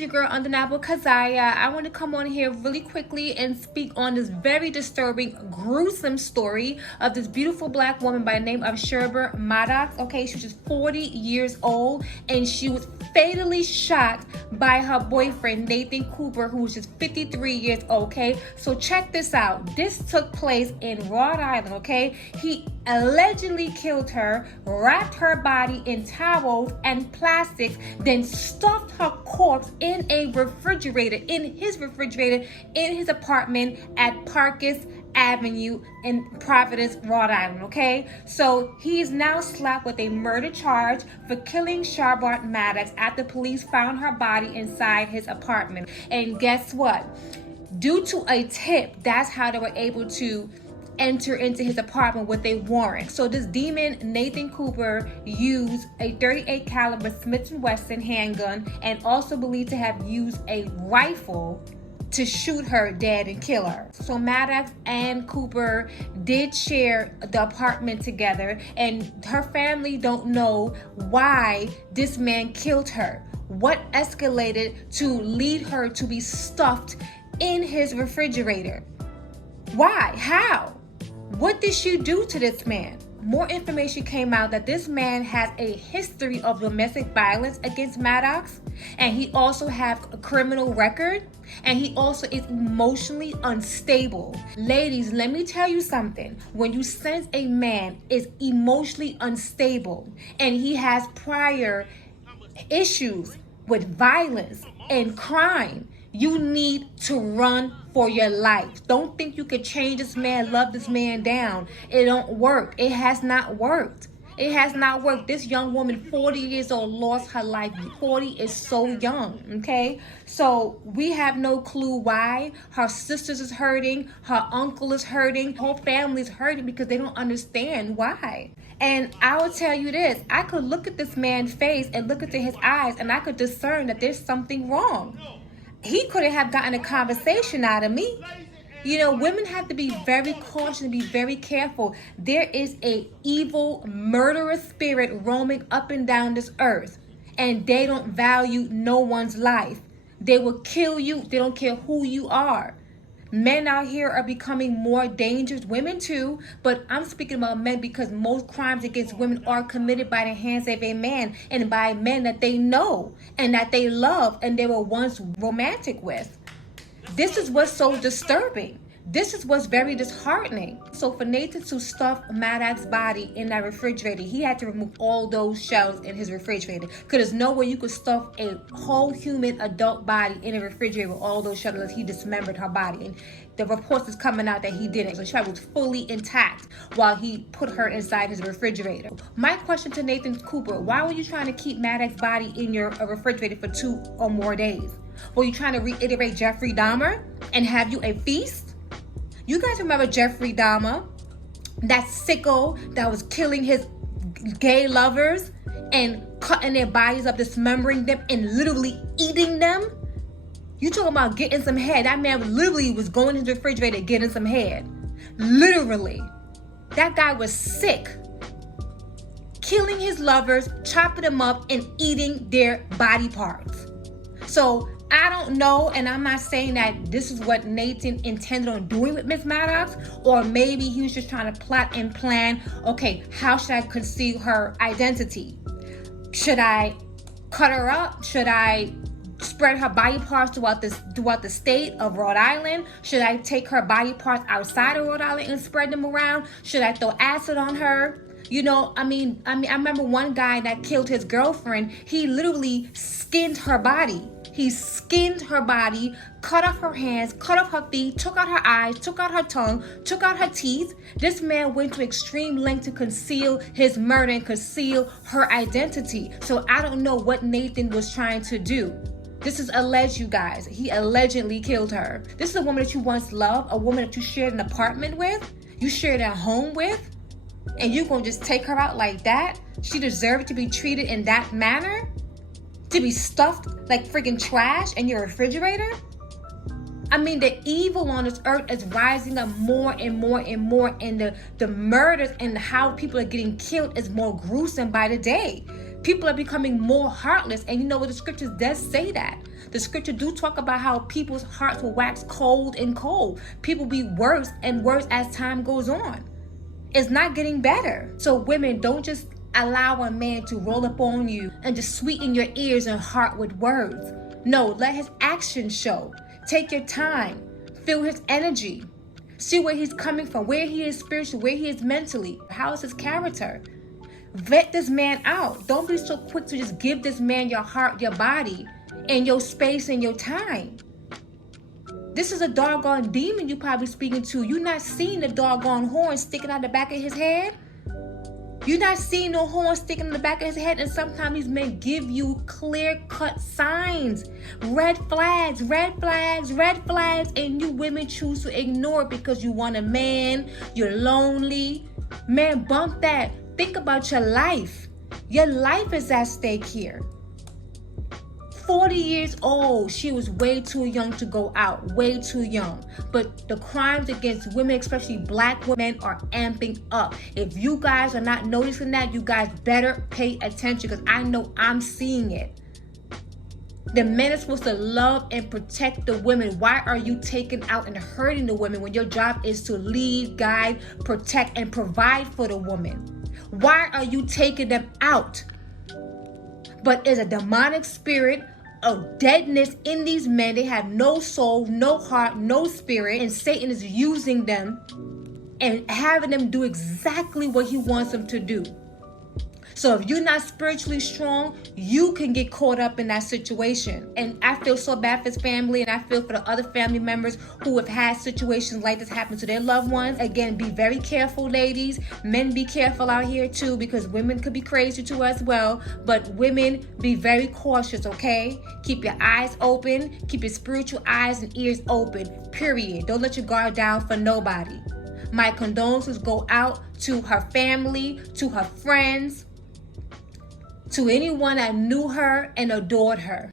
your girl Undeniable Keziah. I want to come on here really quickly and speak on this very disturbing, gruesome story of this beautiful black woman by the name of Sherbert Maddox. Okay, she was just 40 years old and she was fatally shot by her boyfriend Nathan Cooper, who was just 53 years old. Okay, so check this out. This took place in Rhode Island. Okay, he allegedly killed her, wrapped her body in towels and plastics, then stuffed her corpse in his refrigerator in his apartment at Parkis Avenue in Providence, Rhode Island. Okay, so he is now slapped with a murder charge for killing Sherbert Maddox after police found her body inside his apartment. And guess what? Due to a tip, that's how they were able to enter into his apartment with a warrant. So this demon Nathan Cooper used a .38 caliber Smith & Wesson handgun and also believed to have used a rifle to shoot her dead and kill her. So Maddox and Cooper did share the apartment together, and her family don't know why this man killed her. What escalated to lead her to be stuffed in his refrigerator? Why? How? What did she do to this man? More information came out that this man has a history of domestic violence against Maddox, and he also has a criminal record, and he also is emotionally unstable. Ladies, let me tell you something. When you sense a man is emotionally unstable and he has prior issues with violence and crime, you need to run for your life. Don't think you can change this man, love this man down. It don't work. It has not worked. It has not worked. This young woman, 40 years old, lost her life. 40 is so young, okay? So we have no clue why. Her sisters is hurting. Her uncle is hurting. Whole family is hurting because they don't understand why. And I will tell you this. I could look at this man's face and look into his eyes, and I could discern that there's something wrong. He couldn't have gotten a conversation out of me. You know, women have to be very cautious and be very careful. There is a evil, murderous spirit roaming up and down this earth, and they don't value no one's life. They will kill you. They don't care who you are. Men out here are becoming more dangerous, women too, but I'm speaking about men because most crimes against women are committed by the hands of a man and by men that they know and that they love and they were once romantic with. This is what's so disturbing. This is what's very disheartening. So for Nathan to stuff Maddox's body in that refrigerator, he had to remove all those shelves in his refrigerator, because there's no way you could stuff a whole human adult body in a refrigerator with all those shelves unless he dismembered her body. And the reports is coming out that he didn't. So she was fully intact while he put her inside his refrigerator. My question to Nathan Cooper: why were you trying to keep Maddox's body in your refrigerator for 2 or more days? Were you trying to reiterate Jeffrey Dahmer and have you a feast? You guys remember Jeffrey Dahmer, that sicko that was killing his gay lovers and cutting their bodies up, dismembering them, and literally eating them? You talking about getting some head. That man literally was going to the refrigerator getting some head. Literally. That guy was sick. Killing his lovers, chopping them up, and eating their body parts. So I don't know, and I'm not saying that this is what Nathan intended on doing with Miss Maddox, or maybe he was just trying to plot and plan, okay, how should I conceal her identity? Should I cut her up? Should I spread her body parts throughout the state of Rhode Island? Should I take her body parts outside of Rhode Island and spread them around? Should I throw acid on her? You know, I remember one guy that killed his girlfriend. He literally skinned her body. He skinned her body, cut off her hands, cut off her feet, took out her eyes, took out her tongue, took out her teeth. This man went to extreme length to conceal his murder and conceal her identity. So I don't know what Nathan was trying to do. This is alleged, you guys. He allegedly killed her. This is a woman that you once loved, a woman that you shared an apartment with, you shared a home with, and you're going to just take her out like that? She deserved to be treated in that manner? To be stuffed like freaking trash in your refrigerator? I mean, the evil on this earth is rising up more and more and more, and the murders and how people are getting killed is more gruesome by the day. People are becoming more heartless. And you know what? The scriptures does say that. The scripture do talk about how people's hearts will wax cold and cold. People be worse and worse as time goes on. It's not getting better. So women, don't just allow a man to roll up on you and just sweeten your ears and heart with words. No, let his actions show. Take your time. Feel his energy. See where he's coming from, where he is spiritually, where he is mentally. How is his character? Vet this man out. Don't be so quick to just give this man your heart, your body, and your space and your time. This is a doggone demon you probably speaking to. You not seeing the doggone horn sticking out the back of his head? You not seeing no horn sticking in the back of his head? And sometimes these men give you clear-cut signs. Red flags, red flags, red flags. And you women choose to ignore it because you want a man. You're lonely. Man, bump that. Think about your life. Your life is at stake here. 40 years old, she was way too young to go out, way too young. But the crimes against women, especially black women, are amping up. If you guys are not noticing that, you guys better pay attention, because I know I'm seeing it. The men are supposed to love and protect the women. Why are you taking out and hurting the women when your job is to lead, guide, protect, and provide for the woman? Why are you taking them out? But there's a demonic spirit of deadness in these men. They have no soul, no heart, no spirit, and Satan is using them and having them do exactly what he wants them to do. So if you're not spiritually strong, you can get caught up in that situation. And I feel so bad for his family, and I feel for the other family members who have had situations like this happen to their loved ones. Again, be very careful, ladies. Men, be careful out here too, because women could be crazy too as well. But women, be very cautious, okay? Keep your eyes open. Keep your spiritual eyes and ears open, period. Don't let your guard down for nobody. My condolences go out to her family, to her friends, to anyone that knew her and adored her.